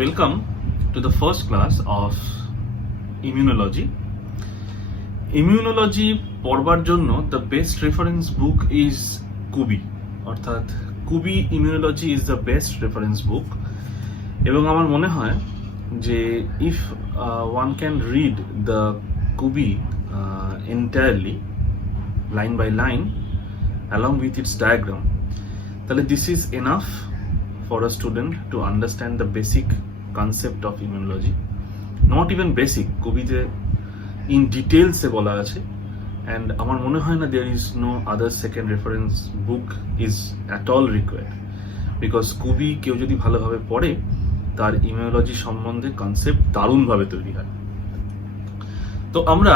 Welcome to the first class of Immunology. Immunology পড়বার জন্য the best reference book is কুবি, অর্থাৎ কুবি Immunology is the best reference book. এবং আমার মনে হয় যে if one can read the Kubi entirely line by line along with its diagram, তাহলে this is enough for a student to understand the basic concept of immunology. Not even basic, কুবিতে in details এ বলা আছে, and আমার মনে হয় না there is no other second reference book is at all required, because কুবি কেউ যদি ভালোভাবে পড়ে তার ইমিউনোলজি সম্বন্ধে কনসেপ্ট দারুণভাবে তৈরি হয়। তো আমরা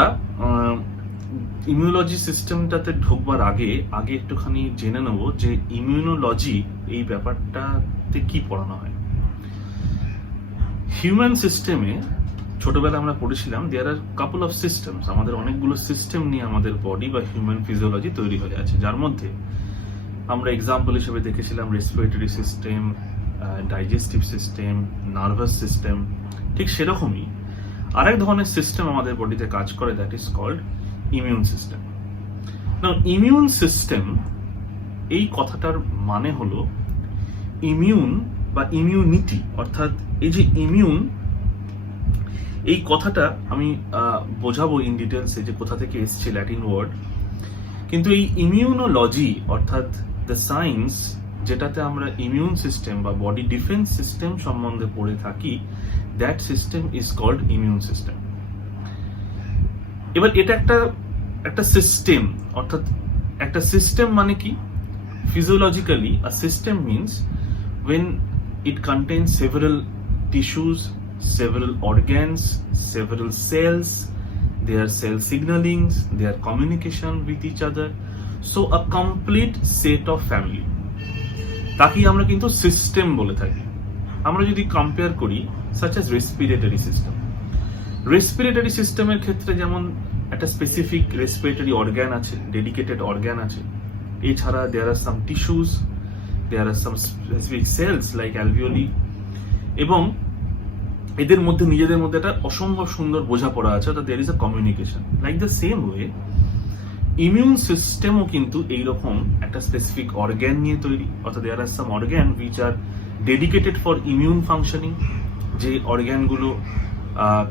ইমিউনোলজি সিস্টেমটাতে ঢোকবার আগে একটুখানি জেনে নেব যে ইমিউনোলজি এই ব্যাপারটাতে কি পড়ানো হয়। হিউম্যান সিস্টেমে ছোটবেলা আমরা পড়েছিলাম দেয়ার আর কাপল অফ সিস্টেমস, আমাদের অনেকগুলো সিস্টেম নিয়ে আমাদের বডি বা হিউম্যান ফিজিওলজি তৈরি হয়ে আছে, যার মধ্যে আমরা এক্সাম্পল হিসেবে দেখেছিলাম respiratory system, digestive system, nervous system. ঠিক সেরকমই আরেক ধরনের সিস্টেম আমাদের বডিতে কাজ করে, that is called immune system. Now immune system এই কথাটার মানে হলো ইমিউন বা ইমিউনিটি, অর্থাৎ এই যে ইমিউন এই কথাটা আমি বোঝাবো ইন ডিটেলসে যে কোথা থেকে এসছে ল্যাটিন ওয়ার্ড, কিন্তু এই ইমিউনোলজি অর্থাৎ দ্য সায়েন্স যেটাতে আমরা ইমিউন সিস্টেম বা বডি ডিফেন্স সিস্টেম সম্বন্ধে পড়ে থাকি, that system is called immune system. এবার এটা একটা সিস্টেম, অর্থাৎ একটা সিস্টেম মানে কি? Physiologically a system means when it contains several tissues, several organs, several cells, their cell signalings, their communication with each other, so a complete set of family, তাকে আমরা কিন্তু সিস্টেম বলে থাকি। আমরা যদি কম্পেয়ার করি such as respiratory system, respiratory সিস্টেমের ক্ষেত্রে যেমন একটা স্পেসিফিক রেসপিরেটরি অর্গান আছে, ডেডিকেটেড অর্গান আছে, এছাড়া there are some tissues, there are some specific cells like alveoli, এবং এদের মধ্যে নিজেদের মধ্যে একটা অসম্ভব সুন্দর বোঝাপড়া আছে, অর্থাৎ there is a communication. Like the same way immune সিস্টেমও কিন্তু এইরকম একটা স্পেসিফিক অর্গান নিয়ে তৈরি, অর্থাৎ there are some organ which are dedicated for immune functioning, যে অর্গানগুলো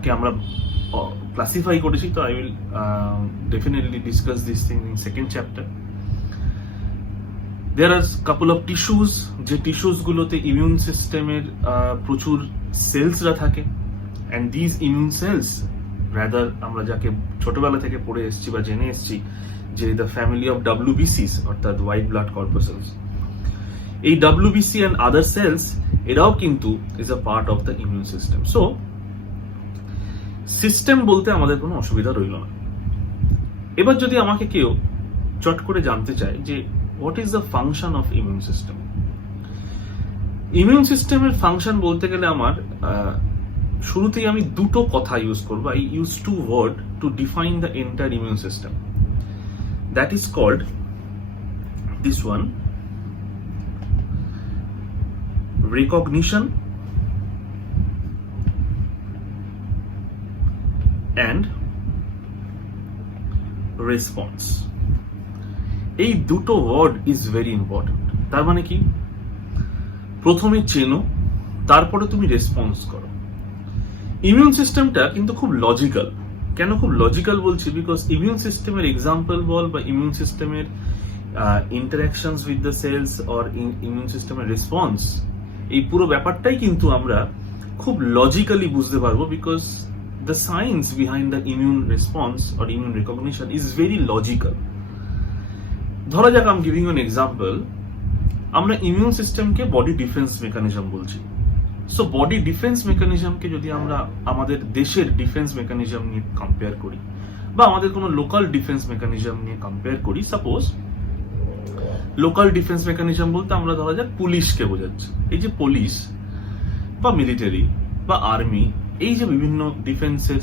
কে আমরা ক্লাসিফাই করেছি। তো I will definitely discuss this thing in second chapter. There are couple of tissues, যে টিস্যুস গুলোতে ইমিউন সিস্টেমের প্রচুর সেলসরা থাকে, and this immune cells rather আমরা যাকে ছোটবেলা থেকে পড়ে এসেছি বা জেনে এসেছি যে দ্য ফ্যামিলি অফ WBCs, অর্থাৎ হোয়াইট ব্লাড কর্পাসেলস, এই WBC অ্যান্ড আদার সেলস এরাও কিন্তু is a part of the immune system. So system বলতে আমাদের কোনো অসুবিধা রইল না। এবার যদি আমাকে কেউ চট করে জানতে চায় যে what is the function of immune system, immune সিস্টেমের ফাংশন বলতে গেলে আমার শুরুতেই আমি দুটো কথা ইউজ করবো। I use two word to define the entire immune system, that is called this one recognition and response. এই দুটো ওয়ার্ড ইজ ভেরি ইম্পর্টেন্ট। তার মানে কি? প্রথমে চেনো, তারপরে তুমি রেসপন্স করো। ইমিউন সিস্টেমটা কিন্তু খুব লজিক্যাল। কেন খুব লজিক্যাল বলছি? বিকজ ইমিউন সিস্টেমের এক্সাম্পল বল বা ইমিউন সিস্টেমের interactions with the cells or immune সিস্টেমের রেসপন্স, এই পুরো ব্যাপারটাই কিন্তু আমরা খুব লজিক্যালি বুঝতে পারবো, because the science behind the immune response or immune recognition is very logical. ধরা যাক, I am giving an example, আমরা ইমিউন সিস্টেমকে বডি ডিফেন্স মেকানিজম বলছি। সো বডি ডিফেন্স মেকানিজমকে যদি আমরা আমাদের দেশের ডিফেন্স মেকানিজম নিয়ে কম্পেয়ার করি বা আমাদের কোনো লোকাল ডিফেন্স মেকানিজম নিয়ে কম্পেয়ার করি, সাপোজ লোকাল ডিফেন্স মেকানিজম বলতে আমরা ধরা যাক পুলিশকে বোঝাচ্ছি। এই যে পুলিশ বা মিলিটারি বা আর্মি, এই যে বিভিন্ন ডিফেন্সের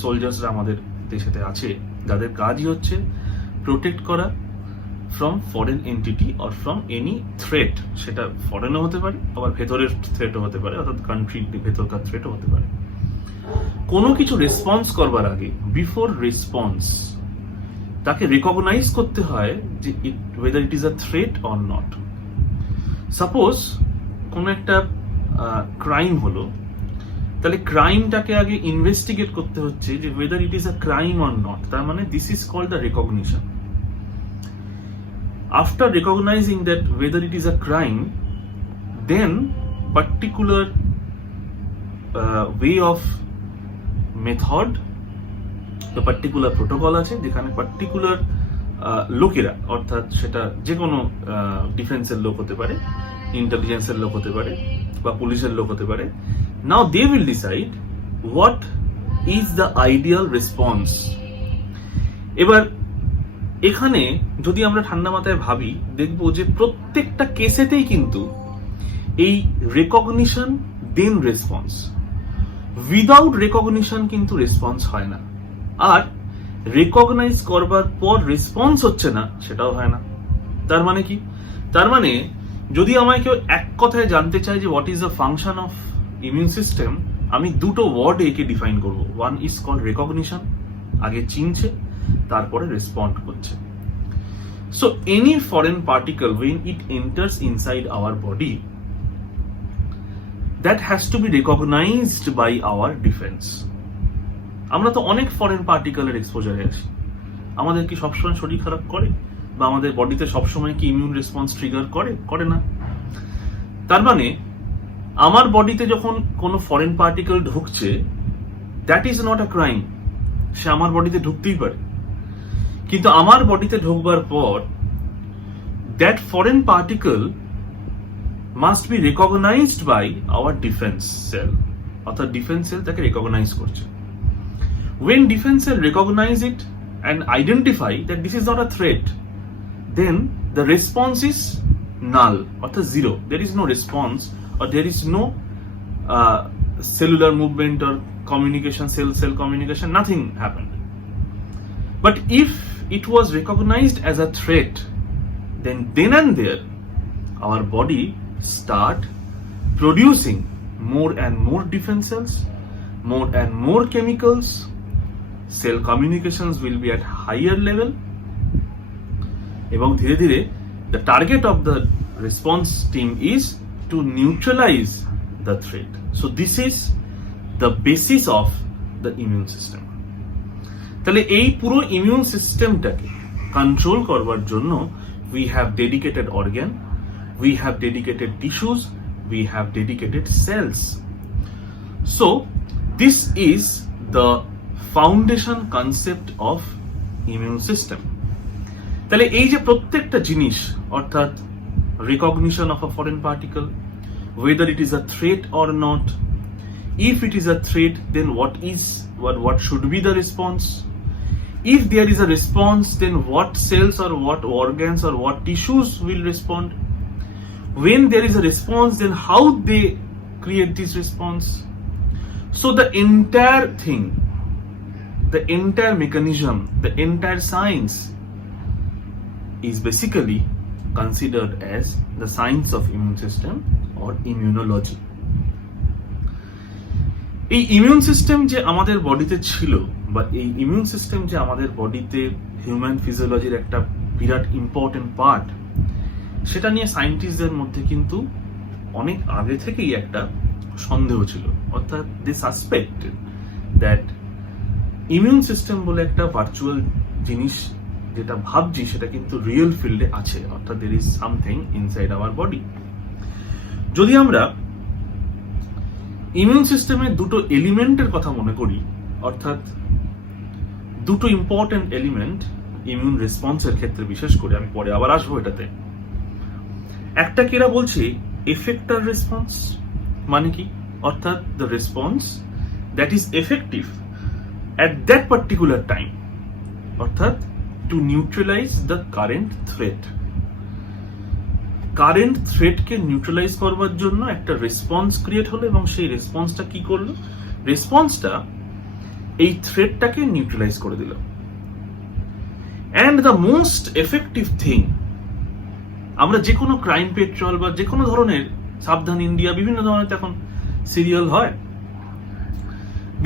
সোলজার্সরা আমাদের দেশেতে আছে, যাদের কাজই হচ্ছে প্রোটেক্ট করা from foreign entity or from any threat, সেটা ফরেনও হতে পারে আবার ভেতরের থ্রেটও হতে পারে, অর্থাৎ কান্ট্রির ভেতরকার থ্রেটও হতে পারে। কোনো কিছু রেসপন্স করবার আগে, বিফোর রেসপন্স, তাকে রেকগনাইজ করতে হয় যে whether it is a threat or not. Suppose কোনো একটা ক্রাইম হলো, তাহলে ক্রাইমটাকে আগে ইনভেস্টিগেট করতে হচ্ছে যে whether it is a crime or not, তার মানে this is called the recognition. After recognizing that whether it is a crime, then particular way of method, the particular protocol আছে যেখানে পার্টিকুলার লোকেরা, অর্থাৎ সেটা যে কোনো ডিফেন্সের লোক হতে পারে, ইন্টেলিজেন্সের লোক হতে পারে বা পুলিশের লোক হতে পারে, now they will decide what is the ideal response. এবার এখানে যদি আমরা ঠান্ডা মাথায় ভাবি, দেখব যে প্রত্যেকটা কেসেতেই কিন্তু এই রেকগনিশন দেন রেসপন্স, উইদাউট রেকগনিশন কিন্তু রেসপন্স হয় না, আর রেকগনাইজ করবার পর রেসপন্স হচ্ছে না সেটাও হয় না। তার মানে কি? তার মানে যদি আমায় কেউ এক কথায় জানতে চায় যে what is the function of immune system, আমি দুটো ওয়ার্ড একে ডিফাইন করব। ওয়ান ইজ কল্ড রেকগনিশন, আগে চিনছে তারপরে রেসপন্ড করছে। So any foreign particle when it enters inside our body, that has to be recognized by our defense. আমরা তো অনেক ফরেন পার্টিকেলের এক্সপোজারে আছি, আমাদের কি সবসময় শরীর খারাপ করে বা আমাদের বডিতে সবসময় কি ইমিউন রেসপন্স ট্রিগার করে না। তার মানে আমার বডিতে যখন কোনো ফরেন পার্টিকেল ঢুকছে, that is not a crime, সে আমার বডিতে ঢুকতেই পারে, কিন্তু আমার বডিতে ঢুকবার পর that foreign particle must be recognised by our defence cell, অর্থাৎ ডিফেন্স সেল তাকে রেকগনাইজ করছে। When defense cell recognize it and identify that this is not a threat, then the response is null, অর্থাৎ zero. There is no response or there is no cellular movement or communication, cell communication, nothing happened. But if it was recognized as a threat, then and there our body start producing more and more defense cells, more and more chemicals, cell communications will be at higher level, এবং ধীরে ধীরে the target of the response team is to neutralize the threat. So this is the basis of the immune system. তাহলে এই পুরো immune সিস্টেমটাকে control করবার জন্য we have dedicated organ, we have dedicated tissues, we have dedicated cells. So this is the foundation concept of immune system. তাহলে এই যে প্রত্যেকটা জিনিস, অর্থাৎ recognition of a foreign particle, whether it is a threat or not, if it is a threat, then what should be the response, if there is a response, then what cells or what organs or what tissues will respond, when there is a response, then how they create this response. So the entire thing, the entire mechanism, the entire science is basically considered as the science of immune system or immunology. এই immune system যে আমাদের বডিতে ছিল, বা এই immune system যে আমাদের বডিতে হিউম্যান ফিজিওলজির একটা বিরাট ইম্পর্টেন্ট পার্ট, সেটা নিয়ে সায়েন্টিস্টদের মধ্যে কিন্তু অনেক আগে থেকেই একটা সন্দেহ ছিল, অর্থাৎ দে সাসপেক্টেড দ্যাট ইমিউন সিস্টেম বলে একটা ভার্চুয়াল জিনিস যেটা ভাবছি সেটা কিন্তু রিয়েল ফিল্ডে আছে, অর্থাৎ there is something inside our body. যদি আমরা ইমিউন সিস্টেমের দুটো এলিমেন্টের কথা মনে করি, অর্থাৎ দুটো ইম্পর্টেন্ট এলিমেন্ট ইমিউন রেসপন্সের ক্ষেত্রে, বিশেষ করে আমি পরে আবার আসবো এটাতে। একটা কেরা বলছে এফেক্টর রেসপন্স, মানে কি, অর্থাৎ the response that is effective at that particular time, অর্থাৎ to neutralize the current threat. Current থ্রেটকে নিউট্রালাইজ করবার জন্য একটা রেসপন্স ক্রিয়েট হলো, এবং সেই রেসপন্সটা কি করলো? রেসপন্সটা এই থ্রেটটাকে নিউট্রালাইজ করে দিল। And the most effective thing আমরা যে কোনো ক্রাইম পেট্রোল বা যে কোনো ধরনের সাবধান ইন্ডিয়া, বিভিন্ন ধরনের এখন সিরিয়াল হয়,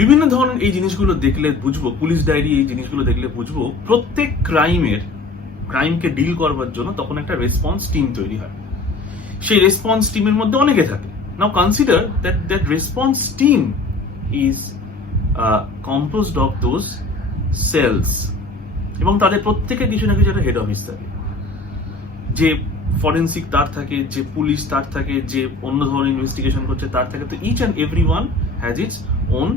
বিভিন্ন ধরনের এই জিনিসগুলো দেখলে বুঝবো, পুলিশ ডায়েরি, এই জিনিসগুলো দেখলে বুঝবো প্রত্যেক ক্রাইমকে ডিল করবার জন্য তখন একটা রেসপন্স টিম তৈরি হয়। সেই রেসপন্স টিমের মধ্যে অনেকে থাকে। Now consider that response team is composed of those cells, এবং তাদের প্রত্যেকে কিছু না কিছু একটা হেড অফিস থাকে। যে ফরেন্সিক তার থাকে, যে পুলিশ তার থাকে, যে অন্য ধরনের ইনভেস্টিগেশন করছে তার থাকে। তো each and every one has its own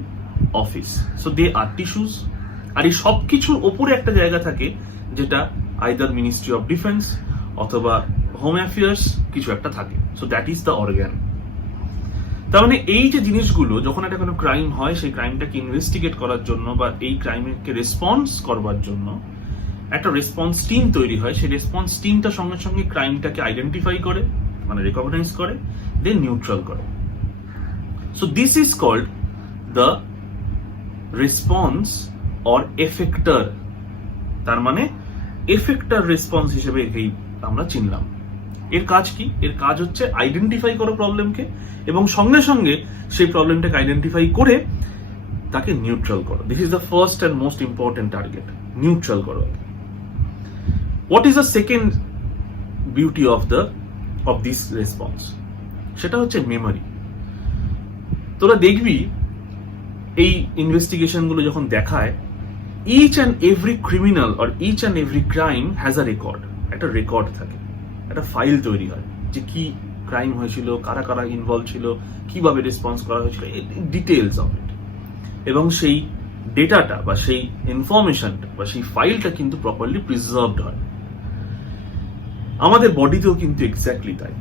office, so they are tissues. আর এই সব কিছুর ওপরে একটা জায়গা থাকে যেটা আইদার মিনিস্ট্রি অফ ডিফেন্স অথবা হোম অ্যাফেয়ার্স, কিছু একটা থাকে। So that is the organ. তার মানে এই যে জিনিসগুলো, যখন একটা কোনো ক্রাইম হয়, সেই ক্রাইমটাকে ইনভেস্টিগেট করার জন্য বা এই ক্রাইমকে রেসপন্স করবার জন্য একটা রেসপন্স টিম তৈরি হয়। সেই রেসপন্স টিমটা সঙ্গে সঙ্গে ক্রাইমটাকে আইডেন্টিফাই করে, মানে রেকগনাইজ করে, দেন নিউট্রাল করে। So this is called the response or effector. তার মানে এফেক্টর রেসপন্স হিসেবে একেই আমরা চিনলাম। এর কাজ কি? এর কাজ হচ্ছে আইডেন্টিফাই করো প্রবলেমকে, এবং সঙ্গে সঙ্গে সেই প্রবলেমটাকে আইডেন্টিফাই করে তাকে নিউট্রাল করো। This is the first and most important target, neutral করো। What is the second beauty of this response? সেটা হচ্ছে মেমোরি। তোরা দেখবি এই ইনভেস্টিগেশন গুলো যখন দেখায়, each and every criminal or each and every crime has a record, একটা রেকর্ড থাকে, একটা ফাইল তৈরি হয় যে কি ক্রাইম হয়েছিল, কারা কারা ইনভলভ ছিল, কিভাবে রেসপন্স করা হয়েছিল, ডিটেলস অফ ইট। এবং সেই ডেটাটা বা সেই ইনফরমেশনটা বা সেই ফাইলটা কিন্তু প্রপারলি প্রিজার্ভড হয়। আমাদের বডিতেও কিন্তু এক্স্যাক্টলি তাই।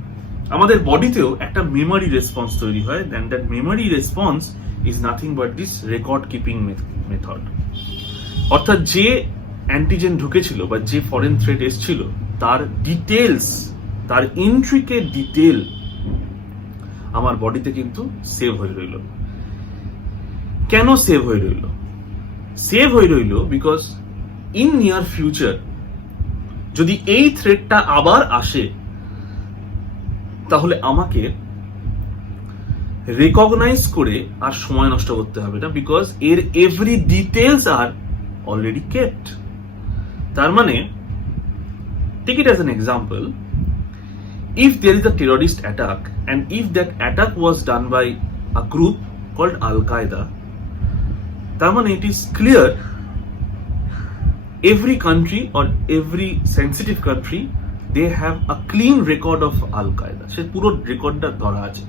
আমাদের বডিতেও একটা মেমোরি রেসপন্স তৈরি হয়, then that memory response is nothing but this record keeping method. অর্থাৎ যে অ্যান্টিজেন ঢুকেছিল বা যে ফরেন থ্রেট এসেছিল, তার ডিটেলস, তার ইন্ট্রিকেট ডিটেল আমার বডিতে কিন্তু সেভ হয়ে রইল। কেন সেভ হয়ে রইল? সেভ হয়ে রইল বিকজ ইন নিয়ার ফিউচার যদি এই থ্রেটটা আবার আসে, তাহলে আমাকে রেকগনাইজ করে আর সময় নষ্ট করতে হবে না, বিকজ এর every details are already kept. তার মানে, take it as an example, if there is a terrorist attack and if that attack was done by a group called Al-Qaeda, তার মানে it is clear every country or every sensitive country, they have a clean record of Al-Qaeda. সে পুরো রেকর্ডটা ধরা আছে।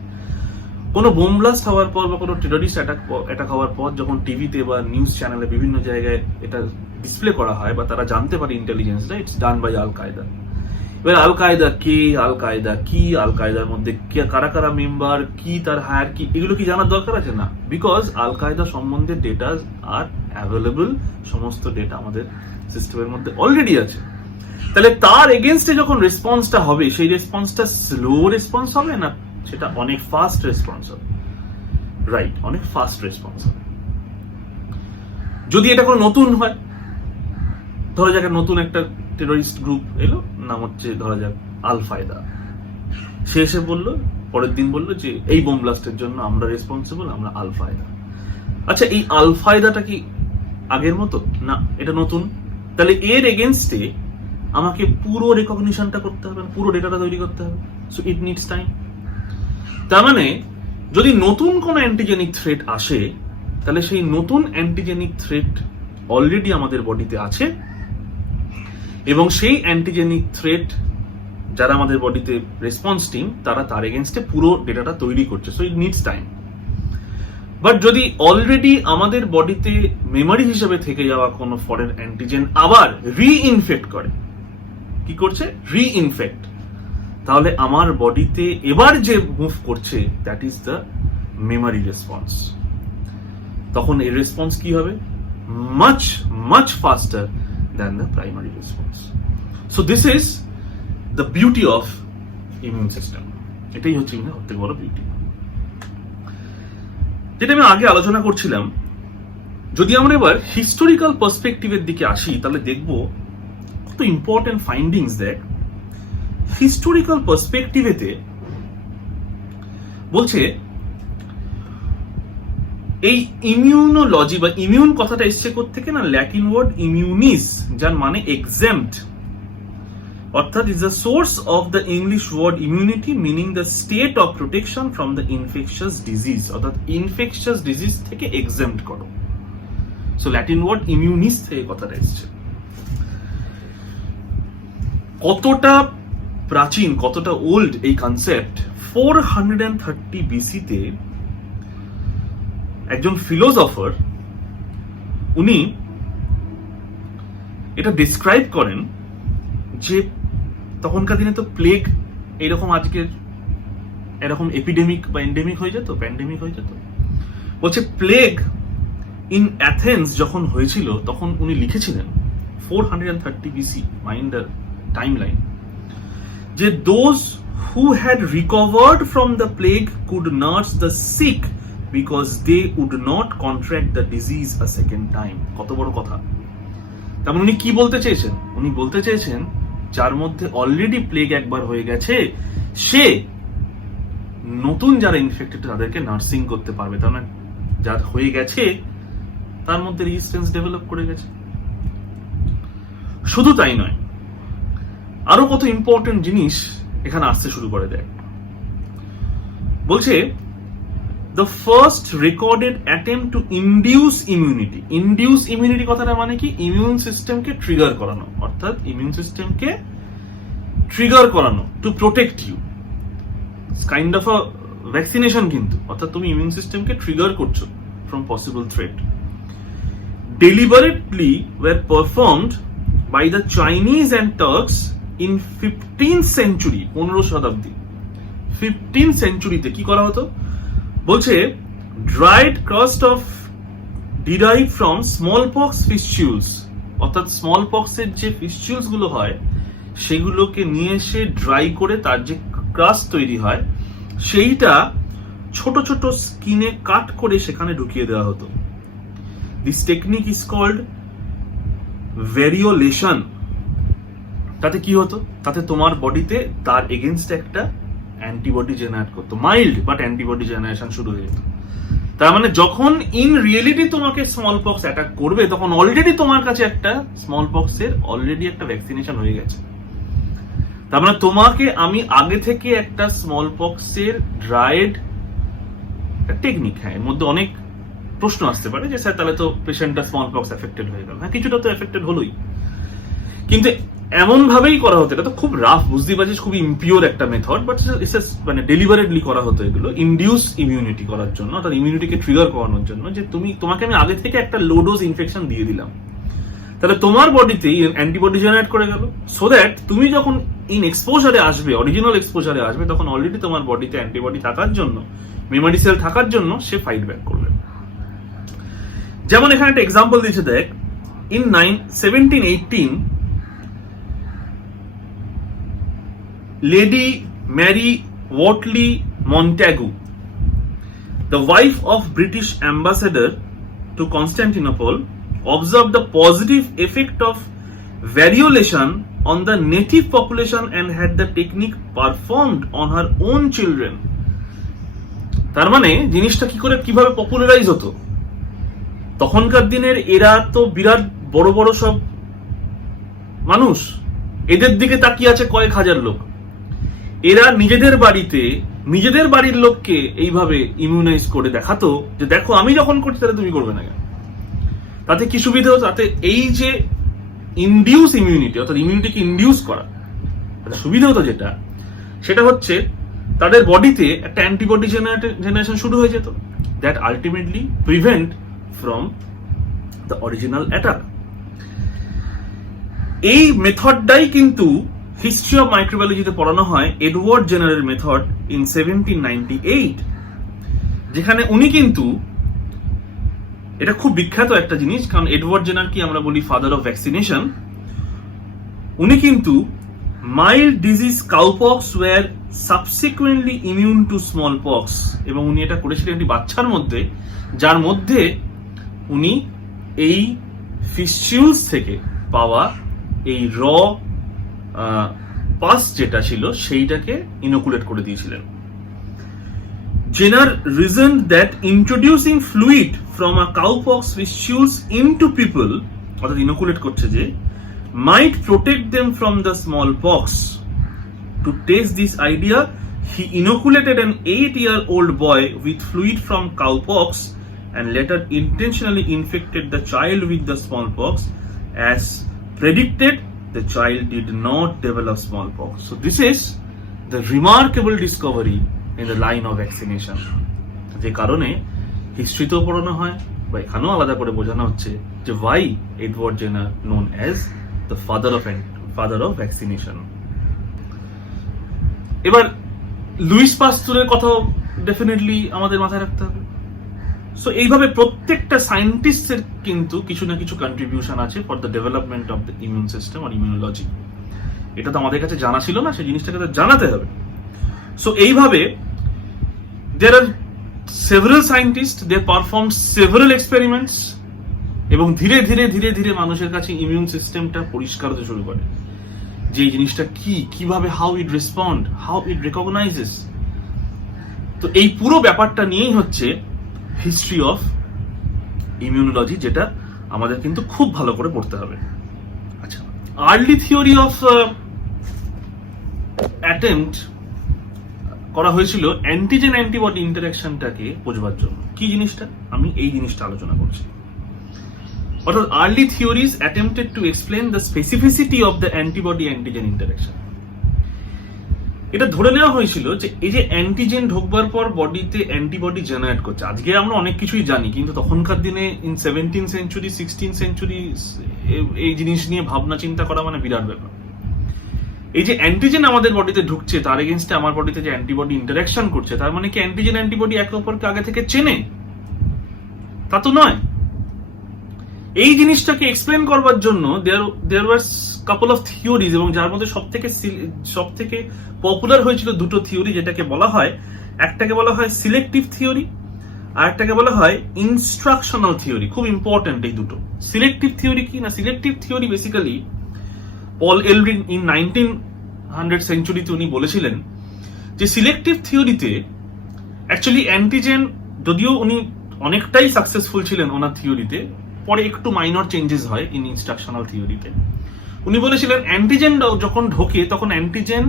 কোনো bomb blast হওয়ার পর বা কোনো টেররিস্ট অ্যাটাক হওয়ার পর যখন টিভিতে বা নিউজ চ্যানেলে বিভিন্ন জায়গায় এটা ডিসপ্লে করা হয় বা তারা জানতে পারে ইন্টেলিজেন্সটা, ইটস ডান বাই আল-কায়েদা। এবার আল-কায়েদা কে, আল-কায়েদা কি, আল-কায়েদার মধ্যে কারা কারা মেম্বার, কি তার হায়ার কি, এগুলো কি জানার দরকার আছে? না, বিকজ আল-কায়েদা সম্বন্ধে ডেটা আর অ্যাভেলেবল, সমস্ত ডেটা আমাদের সিস্টেমের মধ্যে অলরেডি আছে। তাহলে তার এগেনস্টে যখন রেসপন্সটা হবে, সেই রেসপন্সটা স্লো রেসপন্স হবে না, সেটা অনেক ফাস্ট রেসপন্স হবে। রাইট, অনেক ফাস্ট রেসপন্স হবে। যদি এটা কোনো নতুন হয়, ধরা যাক নতুন একটা টেররিস্ট গ্রুপ এলো, নাম হচ্ছে ধরা যাক আল-ফায়দা, সে এসে বললো, পরের দিন বললো যে এই বোম ব্লাস্টের জন্য আমরা রেসপন্সিবল, আমরা আল-ফায়দা। আচ্ছা, এই আল-ফায়দাটা কি আগের মতো? না, এটা নতুন। তাহলে এর এগেনস্টে আমাকে পুরো রেকগনিশনটা করতে হবে, পুরো ডেটাটা তৈরি করতে হবে। So it needs time. তার মানে যদি নতুন কোন অ্যান্টিজেনিক থ্রেট আসে, তাহলে সেই নতুন অ্যান্টিজেনিক থ্রেট অলরেডি আমাদের বডিতে আছে, এবং সেই অ্যান্টিজেনিক থ্রেট যারা আমাদের বডিতে রেসপন্স টিম, তারা তার এগেনস্টে পুরো ডেটাটা তৈরি করছে। So it needs time. But যদি অলরেডি আমাদের বডিতে মেমোরি হিসেবে থেকে যাওয়া কোনো ফরেন অ্যান্টিজেন আবার রিইনফেক্ট করে, কি করছে? রিইনফেক্ট, তাহলে আমার বডিতে এবার যে মুভ করছে, that is the memory response. তখন এই রেসপন্স কি হবে? Much much ফাস্টার than the primary response. So this is the beauty of immune system. এটাই হচ্ছে সবথেকে বড় বিউটি। যেটা আমি আগে আলোচনা করছিলাম, যদি আমরা এবার হিস্টোরিক্যাল পার্সপেক্টিভের দিকে আসি, তাহলে দেখব কত ইম্পর্টেন্ট ফাইন্ডিংস দেখ। হিস্টোরিক্যাল পার্সপেক্টিভেতে বলছে এই ইমিউনোলজি বা ইমিউন কথাটা এসছে কোত্থেকে না, ল্যাটিন ওয়ার্ড ইমিউনিস, যার মানে এক্সেম্পট, অর্থাৎ is the source of the English word immunity meaning the state of protection from the infectious disease, অর্থাৎ ইনফেকশাস ডিজিজ থেকে এক্সেম্পট করো। সো ল্যাটিন ওয়ার্ড ইমিউনিস থেকে কথাটা এসছে। কতটা প্রাচীন, কতটা ওল্ড এই কনসেপ্ট, 430 বিসিতে একজন ফিলোসফার উনি এটা ডিসক্রাইব করেন যে তখনকার দিনে তো প্লেগ এইরকম আজকের এরকম এপিডেমিক বা এন্ডেমিক হয়ে যেত, প্যান্ডেমিক হয়ে যেত। বলছে প্লেগ ইন অ্যাথেন্স যখন হয়েছিল তখন উনি লিখেছিলেন 430 বিসি, মাইন্ড দ্য টাইমলাইন, যে those who had recovered from the plague could nurse the sick because they would not contract the disease a second time. কত বড় কথা! তার মানে উনি কি বলতে চেয়েছেন? উনি বলতে চেয়েছেন যার মধ্যে অলরেডি প্লেগ একবার হয়ে গেছে সে নতুন যারা ইনফেক্টেড তাদেরকে নার্সিং করতে পারবে, তার মানে যার হয়ে গেছে তার মধ্যে রেজিস্ট্যান্স ডেভেলপ করে গেছে। শুধু তাই নয়, আরো কত ইম্পর্টেন্ট জিনিস এখানে আসতে শুরু করে দেয়। বলছে the first recorded attempt to induce immunity. Induce immunity কথাটা মানে কি? ইমিউন সিস্টেমকে ট্রিগার করানো, অর্থাৎ ইমিউন সিস্টেমকে ট্রিগার করানো to protect you. It's kind of a vaccination কিন্তু, অর্থাৎ তুমি ইমিউন সিস্টেমকে ট্রিগার করছো from possible threat. Deliberately were performed by the Chinese and Turks in 15th century, 15 Shatabdi. 15th centuryতে কি করা হতো? বলছে dried crust of derive from smallpox pustules, অর্থাৎ স্মল পক্সের যে ফিস্টিউলস গুলো হয় সেগুলোকে নিয়ে এসে ড্রাই করে তার যে ক্রাস্ট তৈরি হয় সেইটা ছোট ছোট স্কিনে কাট করে সেখানে ঢুকিয়ে দেওয়া হতো। This technique is called variolation. তাতে কি হতো? তাতে তোমার বডিতে তার এগেনস্ট একটা অ্যান্টিবডি জেনারেট করতো, মাইল্ড বাট অ্যান্টিবডি জেনারেশন শুরু হয়ে যেত। তার মানে যখন ইন রিয়েলিটি তোমাকে স্মল পক্স অ্যাটাক করবে তখন অলরেডি তোমার কাছে একটা স্মল পক্সের অলরেডি একটা ভ্যাকসিনেশন হয়ে গেছে। তার মানে তোমাকে আমি আগে থেকে একটা স্মল পক্সের ড্রাইড টেকনিক, হ্যাঁ এর মধ্যে অনেক প্রশ্ন আসতে পারে যে স্যার তাহলে তো পেশেন্টটা স্মল পক্স এফেক্টেড হয়ে গেল। হ্যাঁ কিছুটা তো এফেক্টেড হলোই, কিন্তু এমন ভাবেই করা হতো, এটা তো খুব রাফ, বুঝতেই পারছিস, খুবই ইম্পিওর একটা মেথড, বাট মানে ডেলিভারেটলি করা হতো এগুলো ইনডিউস ইমিউনিটি করার জন্য, অর্থাৎ ইমিউনিটিকে ট্রিগার করানোর জন্য, যে তোমাকে আমি আগে থেকে একটা লো ডোজ ইনফেকশন দিয়ে দিলাম, তাহলে তোমার বডিতে অ্যান্টিবডি জেনারেট করে গেল, সো দ্যাট তুমি যখন ইন এক্সপোজারে আসবে, অরিজিনাল এক্সপোজারে আসবে, তখন অলরেডি তোমার বডিতে অ্যান্টিবডি থাকার জন্য, মেমোরি সেল থাকার জন্য সে ফাইট ব্যাক করবে। যেমন এখানে একটা এক্সাম্পল দিয়েছে, দেখ, in 1718 Lady Mary Wortley Montagu, the wife of British ambassador to Constantinople, observed the positive effect of variolation on the native population and had the technique performed on her own children. তার মানে জিনিসটা কিভাবে popularise হতো? তখনকার দিনের এরা তো বিরাট বড় বড় সব মানুষ, এদের দিকে তাকিয়ে আছে কয়েক হাজার লোক, এরা নিজেদের বাড়িতে নিজেদের বাড়ির লোককে এইভাবে ইমিউনাইজ করে দেখাতো যে দেখো আমি যখন করছি তাহলে তুমি করবে না কেন। তাতে কি সুবিধা হতো? তাতে এই যে ইনডিউস ইমিউনিটি, অর্থাৎ ইমিউনিটিকে ইনডিউস করা, সুবিধা হতো যেটা, সেটা হচ্ছে তাদের বডিতে একটা অ্যান্টিবডি জেনারেশন শুরু হয়ে যেত, that ultimately prevent from the original attack. এই মেথডটাই কিন্তু হিস্ট্রি অফ মাইক্রোবায়োলজিতে পড়ানো হয় এডওয়ার্ড জেনারের মেথড ইন 1798, যেখানে উনি কিন্তু, এটা খুব বিখ্যাত একটা জিনিস, কারণ এডওয়ার্ড জেনার কি আমরা বলি ফাদার অফ ভ্যাকসিনেশন, উনি কিন্তু mild disease cowpox were subsequently immune to smallpox, এবং উনি এটা করেছিলেন একটি বাচ্চার মধ্যে, যার মধ্যে উনি এই ফিস্টিউলস থেকে পাওয়া এই র পাস যেটা ছিল সেইটাকে ইনোকুলেট করে দিয়েছিলেন। Jenner reasoned that introducing fluid from a cowpox tissues into people, অর্থাৎ ইনোকুলেট করছে যে, might protect them from the smallpox. To test this idea, he inoculated an 8-year-old boy with fluid from cowpox and later intentionally infected the child with the smallpox. As predicted, the child did not develop smallpox. So this is the remarkable discovery in the line of vaccination. যে কারণে হিস্ট্রিতেও পড়ানো হয় বা এখানেও আলাদা করে বোঝানো হচ্ছে যে why Edward Jenner known as the father of vaccination. এবার লুইস পাস্তুরের কথাও ডেফিনেটলি আমাদের মাথায় রাখতে হবে। সো এইভাবে প্রত্যেকটা সায়েন্টিস্টের কিন্তু কিছু না কিছু কন্ট্রিবিউশন আছে for the development of the immune system আর ইমিউনোলজি। এটা তো আমাদের কাছে জানা ছিল না, সেই জিনিসটাকে তো জানাতে হবে। সো এইভাবে there are several scientists, they performed several experiments এবং ধীরে ধীরে ধীরে ধীরে মানুষের কাছে ইমিউন সিস্টেমটা পরিষ্কার হতে শুরু করে, যে এই জিনিসটা কি, কিভাবে, how it respond, how it রিকগনাইজেস। তো এই পুরো ব্যাপারটা নিয়েই হচ্ছে হিস্ট্রি অফ ইমিউনোলজি, যেটা আমাদের কিন্তু খুব ভালো করে পড়তে হবে। আচ্ছা, আর্লি থিওরি অফ অ্যাটেম্পট করা হয়েছিল অ্যান্টিজেন অ্যান্টিবডি ইন্টারাকশনটাকে বোঝবার জন্য। কি জিনিসটা, আমি এই জিনিসটা আলোচনা করছি। অর্থাৎ early theories attempted to explain the specificity of the antibody antigen interaction. এটা ধরে নেওয়া হয়েছিল যে এই যে অ্যান্টিজেন ঢোকবার পর বডিতে অ্যান্টিবডি জেনারেট করছে। আজকে আমরা অনেক কিছুই জানি, কিন্তু তখনকার দিনে in 17th century 16th century এই জিনিস নিয়ে ভাবনা চিন্তা করা মানে বিরাট ব্যাপার। এই যে অ্যান্টিজেন আমাদের বডিতে ঢুকছে, তার এগেইনস্টে আমার বডিতে যে অ্যান্টিবডি ইন্টারাকশন করছে, তার মানে কি অ্যান্টিজেন অ্যান্টিবডি একে অপরকে আগে থেকে চেনে? তা তো নয়। এই জিনিসটাকে এক্সপ্লেন করবার জন্য দেয়ার ওয়াজ কাপল অফ থিওরিজ, এবং যার মধ্যে সব থেকে পপুলার হয়েছিল দুটো থিওরি, যেটাকে বলা হয়, একটাকে বলা হয় সিলেক্টিভ থিওরি আর একটাকে বলা হয় ইনস্ট্রাকশনাল থিওরি। খুব ইম্পর্টেন্ট এই দুটো। সিলেক্টিভ থিওরি কি না, selective theory basically Paul Ehrlich in 1900 সেঞ্চুরিতে উনি বলেছিলেন যে সিলেক্টিভ থিওরিতে অ্যাকচুয়ালি অ্যান্টিজেন, যদিও উনি অনেকটাই সাকসেসফুল ছিলেন ওনার থিওরিতে, পরে একটু মাইনর চেঞ্জেস হয় ইন ইনস্ট্রাকশনাল থিওরিতে। উনি বলেছিলেন অ্যান্টিজেন যখন ঢোকে তখন অ্যান্টিজেন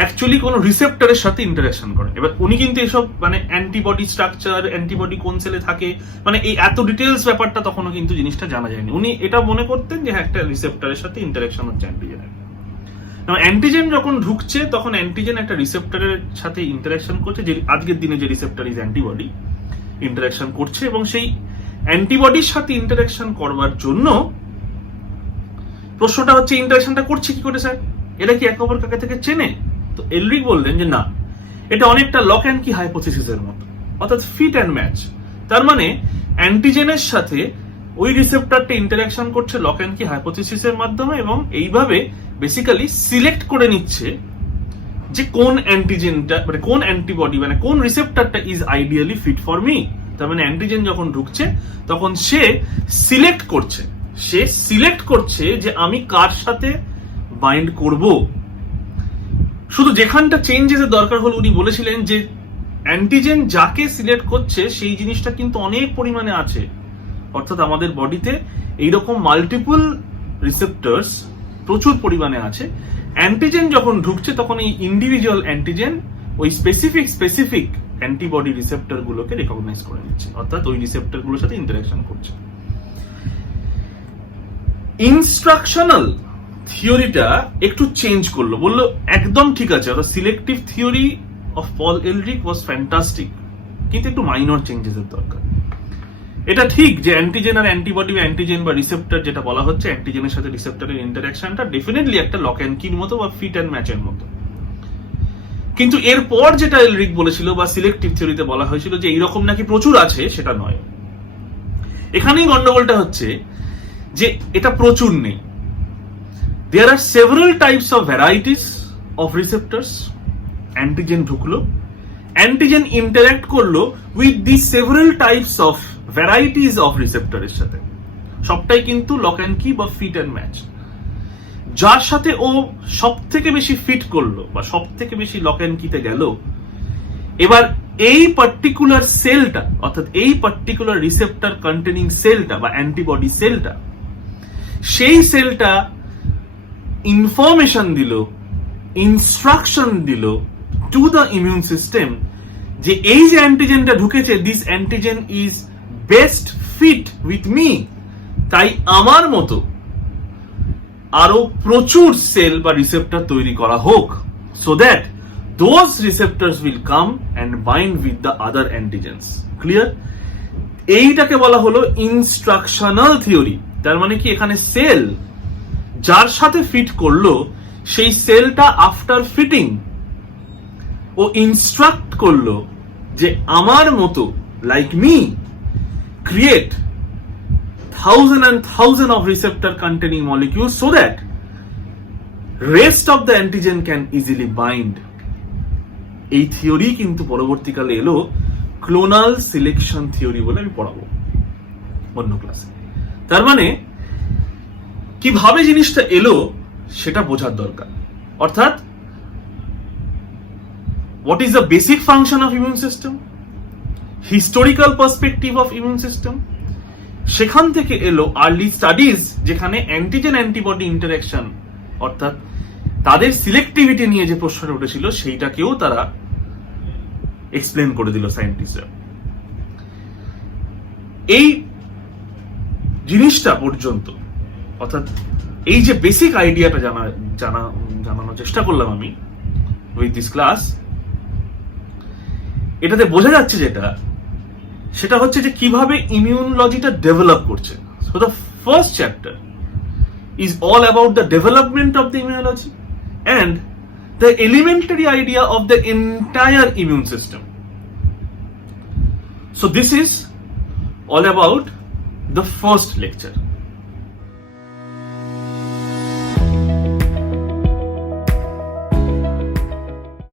অ্যাকচুয়ালি কোনো রিসেপ্টরের সাথে ইন্টারাকশন করে। এবার উনি কিন্তু এসব মানে অ্যান্টিবডি স্ট্রাকচার, অ্যান্টিবডি কোন সেলে থাকে, মানে এই এত ডিটেলস ব্যাপারটা তখনও কিন্তু জিনিসটা জানা যায়নি। উনি এটা মনে করতেন যে হ্যাঁ, একটা রিসেপ্টরের সাথে ইন্টারাকশন হচ্ছে অ্যান্টিজেনের। অ্যান্টিজেন যখন ঢুকছে তখন অ্যান্টিজেন একটা রিসেপ্টরের সাথে ইন্টারাকশন করছে, যে আজকের দিনে যে রিসেপ্টর ইজ অ্যান্টিবডি, ইন্টারাকশন করছে। এবং সেই অ্যান্টিবডির সাথে ইন্টারাকশন করবার জন্য প্রশ্নটা হচ্ছে ইন্টারাকশনটা করছে কি করে স্যার, এরা কি একে অপরকে আগে থেকে চেনে? তো এলরিক বললেন যে না, এটা অনেকটা লক অ্যান্ড কি হাইপোথিসিসের মতো, অর্থাৎ ফিট অ্যান্ড ম্যাচ। তার মানে অ্যান্টিজেনের সাথে ওই রিসেপ্টরটা ইন্টারাকশন করছে লক অ্যান্ড কি হাইপোথিসিসের মাধ্যমে, এবং এইভাবে বেসিক্যালি সিলেক্ট করে নিচ্ছে যে কোন অ্যান্টিজেনটা, মানে কোন অ্যান্টিবডি, মানে কোন রিসেপ্টরটা is ideally fit for me. তার মানে অ্যান্টিজেন যখন ঢুকছে তখন সে সিলেক্ট করছে যে আমি কার সাথে বাইন্ড করব। শুধু যেখানটা চেঞ্জেস এর দরকার হলো, উনি বলেছিলেন যে অ্যান্টিজেন যাকে সিলেক্ট করছে সেই জিনিসটা কিন্তু অনেক পরিমাণে আছে। অর্থাৎ আমাদের বডিতে এইরকম মাল্টিপল রিসেপ্টরস প্রচুর পরিমাণে আছে। অ্যান্টিজেন যখন ঢুকছে তখন এই ইন্ডিভিজুয়াল অ্যান্টিজেন ওই স্পেসিফিক অ্যান্টিবডি রিসেপ্টর গুলোকে রেকগনাইজ করে নিচ্ছে, অর্থাৎ ওই রিসেপ্টর গুলোর সাথে ইন্টারাকশন করছে। ইনস্ট্রাকশনাল থিওরিটা একটু চেঞ্জ করলো, বললো একদম ঠিক আছে, অর্থাৎ selective theory of Paul Ehrlich was fantastic, কিন্তু একটু মাইনর চেঞ্জেস এর দরকার। এটা ঠিক যে অ্যান্টিজেন আর অ্যান্টিবডি, অ্যান্টিজেন বা রিসেপ্টর যেটা বলা হচ্ছে, অ্যান্টিজেনের সাথে রিসেপ্টরের ইন্টারাকশনটা ডেফিনেটলি একটা লক অ্যান্ড কির মতো বা ফিট অ্যান্ড ম্যাচের মতো। কিন্তু এরপর যেটা এলরিক বলেছিল বা সিলেক্টিভ থিওরিতে বলা হয়েছিল যে এইরকম নাকি প্রচুর আছে, সেটা নয়। এখানেই গন্ডগোলটা হচ্ছে যে এটা প্রচুর নেই। There are several types of varieties of receptors. Antigen ঢুকলো, অ্যান্টিজেন ইন্টারঅ্যাক্ট করলো with the several types of varieties of রিসেপ্টরের সাথে, সবটাই কিন্তু লক অ্যান্ড কি বা ফিট অ্যান্ড ম্যাচ। যার সাথে ও সব থেকে বেশি ফিট করলো বা সব থেকে বেশি লক অ্যান্ড কিতে গেল, এবার এই পার্টিকুলার সেলটা অর্থাৎ এই পার্টিকুলার রিসেপ্টর কন্টেনিং সেলটা বা অ্যান্টিবডি সেলটা, সেই সেলটা ইনফরমেশন দিল, ইনস্ট্রাকশন দিল টু দ্য ইমিউন সিস্টেম যে এই যে অ্যান্টিজেনটা ঢুকেছে, this antigen is best fit with me, তাই আমার মতো আরো প্রচুর সেল বা রিসেপ্টর তৈরি করা হোক, so that those receptors will come and bind with the other antigens. Clear? এইটাকে বলা হলো ইনস্ট্রাকশনাল থিওরি। তার মানে কি, এখানে সেল যার সাথে ফিট করলো, সেই সেলটা আফটার ফিটিং ও ইনস্ট্রাক্ট করলো যে আমার মতো like me create thousand and thousand of receptor containing molecule so that rest of the antigen can easily bind. এই থিওরি কিন্তু পরবর্তীকালে এলো ক্লোনাল সিলেকশন থিওরি বলে আমি পড়াবো অন্য ক্লাসে। তার মানে কিভাবে জিনিসটা এলো সেটা বোঝার দরকার। অর্থাৎ what is the basic function of immune system, historical perspective of immune system, সেখান থেকে এলো আর্লি স্টাডিজ যেখানে অ্যান্টিজেন অ্যান্টিবডি ইন্টারঅ্যাকশন অর্থাৎ তাদের সিলেক্টিভিটি নিয়ে যে প্রশ্নটা উঠেছিল সেইটাকেও তারা এক্সপ্লেন করে দিল সায়েন্টিস্টরা। এই জিনিসটা পর্যন্ত অর্থাৎ এই যে বেসিক আইডিয়াটা জানানোর চেষ্টা করলাম আমি উইথ দিস ক্লাস, এটাতে বোঝা যাচ্ছে সেটা হচ্ছে যে কিভাবে ইমিউনোলজিটা ডেভেলপ করছে। So the first chapter is all about the development of the immunology and the elementary idea of the entire immune system. So this is all about the first lecture.